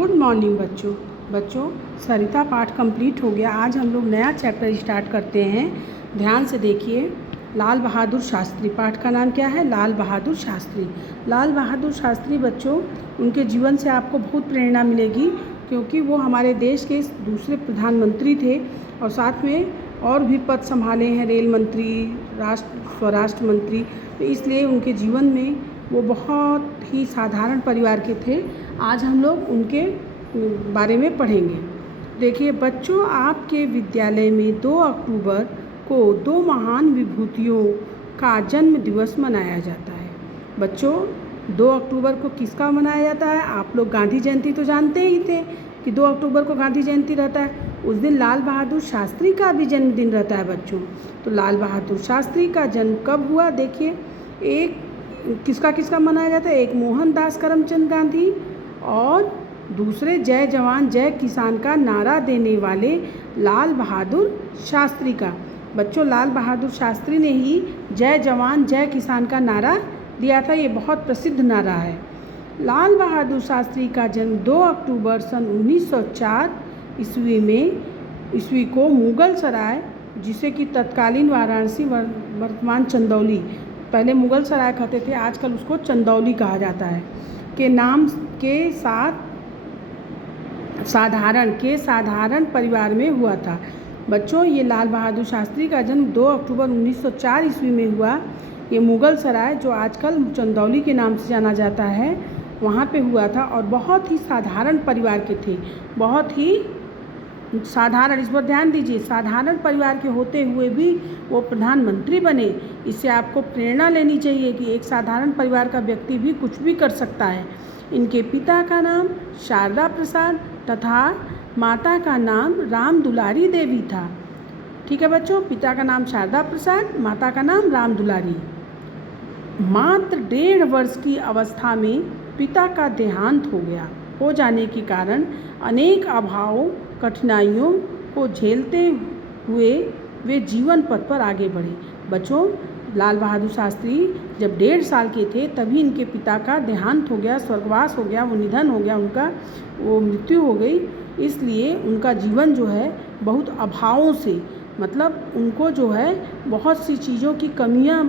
Good morning बच्चों सरिता पाठ complete हो गया। आज हम लोग नया चैप्टर स्टार्ट करते हैं। ध्यान से देखिए। लाल बहादुर शास्त्री, पाठ का नाम क्या है? लाल बहादुर शास्त्री। लाल बहादुर शास्त्री बच्चों, उनके जीवन से आपको बहुत प्रेरणा मिलेगी, क्योंकि वो हमारे देश के दूसरे प्रधानमंत्री थे और साथ में और भी पद संभाले हैं, रेल मंत्री, स्वराष्ट्र मंत्री। तो इसलिए उनके जीवन में वो बहुत ही साधारण परिवार के थे। आज हम लोग उनके बारे में पढ़ेंगे। देखिए बच्चों, आपके विद्यालय में 2 अक्टूबर को 2 महान विभूतियों का जन्म दिवस मनाया जाता है। बच्चों, 2 अक्टूबर को किसका मनाया जाता है? आप लोग गांधी जयंती तो जानते ही थे कि 2 अक्टूबर को गांधी जयंती रहता है। उस दिन लाल बहादुर शास्त्री का भी जन्मदिन रहता है बच्चों। तो लाल बहादुर शास्त्री का जन्म कब हुआ? देखिए, एक किसका मनाया जाता है? एक मोहनदास करमचंद गांधी और दूसरे जय जवान जय किसान का नारा देने वाले लाल बहादुर शास्त्री का। बच्चों, लाल बहादुर शास्त्री ने ही जय जवान जय किसान का नारा दिया था। ये बहुत प्रसिद्ध नारा है। लाल बहादुर शास्त्री का जन्म 2 अक्टूबर सन 1904 ईस्वी को मुगल सराय, जिसे कि तत्कालीन वाराणसी वर्तमान चंदौली, पहले मुगल सराय कहते थे, आजकल उसको चंदौली कहा जाता है, के नाम के साथ साधारण परिवार में हुआ था। बच्चों, ये लाल बहादुर शास्त्री का जन्म 2 अक्टूबर 1904 ईस्वी में हुआ। ये मुगल सराय, जो आजकल चंदौली के नाम से जाना जाता है, वहाँ पे हुआ था और बहुत ही साधारण परिवार के थे। बहुत ही साधारण, इस पर ध्यान दीजिए, साधारण परिवार के होते हुए भी वो प्रधानमंत्री बने। इससे आपको प्रेरणा लेनी चाहिए कि एक साधारण परिवार का व्यक्ति भी कुछ भी कर सकता है। इनके पिता का नाम शारदा प्रसाद तथा माता का नाम राम दुलारी देवी था। ठीक है बच्चों, पिता का नाम शारदा प्रसाद, माता का नाम राम दुलारी। मात्र 1.5 वर्ष की अवस्था में पिता का देहांत हो जाने के कारण अनेक अभावों कठिनाइयों को झेलते हुए वे जीवन पथ पर आगे बढ़े। बच्चों, लाल बहादुर शास्त्री जब 1.5 साल के थे तभी इनके पिता का देहांत हो गया, स्वर्गवास हो गया, वो निधन हो गया, वो मृत्यु हो गई। इसलिए उनका जीवन जो है बहुत अभावों से, मतलब उनको जो है बहुत सी चीज़ों की कमियां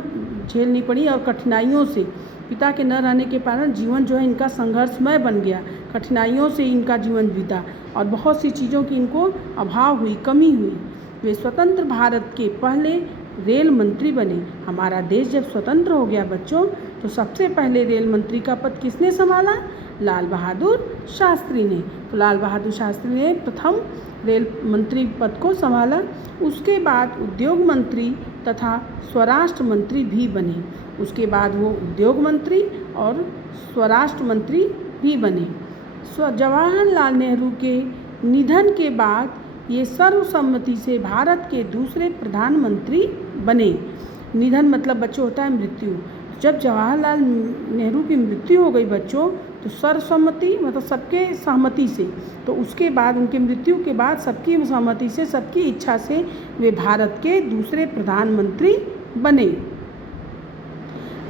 झेलनी पड़ी और कठिनाइयों से, पिता के न रहने के कारण जीवन जो है इनका संघर्षमय बन गया। कठिनाइयों से इनका जीवन बीता और बहुत सी चीज़ों की इनको अभाव हुई, कमी हुई। वे स्वतंत्र भारत के पहले रेल मंत्री बने। हमारा देश जब स्वतंत्र हो गया बच्चों, तो सबसे पहले रेल मंत्री का पद किसने संभाला? लाल बहादुर शास्त्री ने। तो लाल बहादुर शास्त्री ने प्रथम रेल मंत्री पद को संभाला। उसके बाद उद्योग मंत्री तथा स्वराष्ट्र मंत्री भी बने। उसके बाद वो उद्योग मंत्री और स्वराष्ट्र मंत्री भी बने। जवाहरलाल नेहरू के निधन के बाद ये सर्वसम्मति से भारत के दूसरे प्रधानमंत्री बने। निधन मतलब बच्चों होता है मृत्यु। जब जवाहरलाल नेहरू की मृत्यु हो गई बच्चों, तो सर्वसम्मति मतलब सबके सहमति से, तो उसके बाद उनके मृत्यु के बाद सबकी सहमति से, सबकी इच्छा से वे भारत के दूसरे प्रधानमंत्री बने।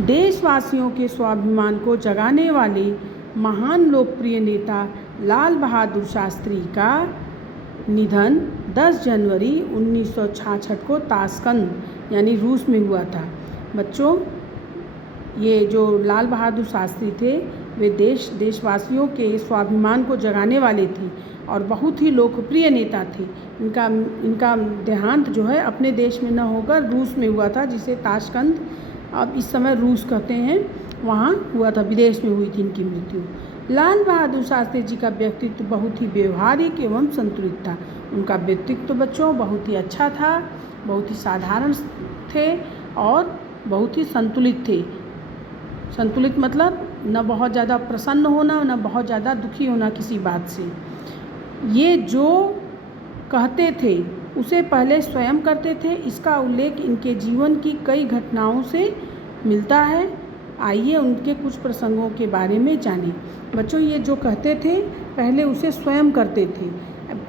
देशवासियों के स्वाभिमान को जगाने वाले महान लोकप्रिय नेता लाल बहादुर शास्त्री का निधन 10 जनवरी 1966 को ताशकंद यानी रूस में हुआ था। बच्चों, ये जो लाल बहादुर शास्त्री थे, वे देशवासियों के स्वाभिमान को जगाने वाले थे और बहुत ही लोकप्रिय नेता थे। इनका देहांत जो है अपने देश में न होकर रूस में हुआ था, जिसे ताशकंद अब इस समय रूस कहते हैं, वहाँ हुआ था, विदेश में हुई थी इनकी मृत्यु। लाल बहादुर शास्त्री जी का व्यक्तित्व बहुत ही व्यवहारिक एवं संतुलित था। उनका व्यक्तित्व बच्चों बहुत ही अच्छा था, बहुत ही साधारण थे और बहुत ही संतुलित थे। संतुलित मतलब न बहुत ज़्यादा प्रसन्न होना, न बहुत ज़्यादा दुखी होना किसी बात से। ये जो कहते थे उसे पहले स्वयं करते थे। इसका उल्लेख इनके जीवन की कई घटनाओं से मिलता है। आइए उनके कुछ प्रसंगों के बारे में जानें। बच्चों, ये जो कहते थे पहले उसे स्वयं करते थे।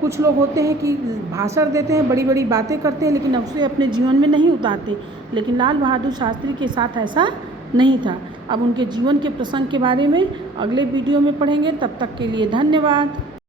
कुछ लोग होते हैं कि भाषण देते हैं, बड़ी बड़ी बातें करते हैं, लेकिन उसे अपने जीवन में नहीं उतारते। लेकिन लाल बहादुर शास्त्री के साथ ऐसा नहीं था। अब उनके जीवन के प्रसंग के बारे में अगले वीडियो में पढ़ेंगे। तब तक के लिए धन्यवाद।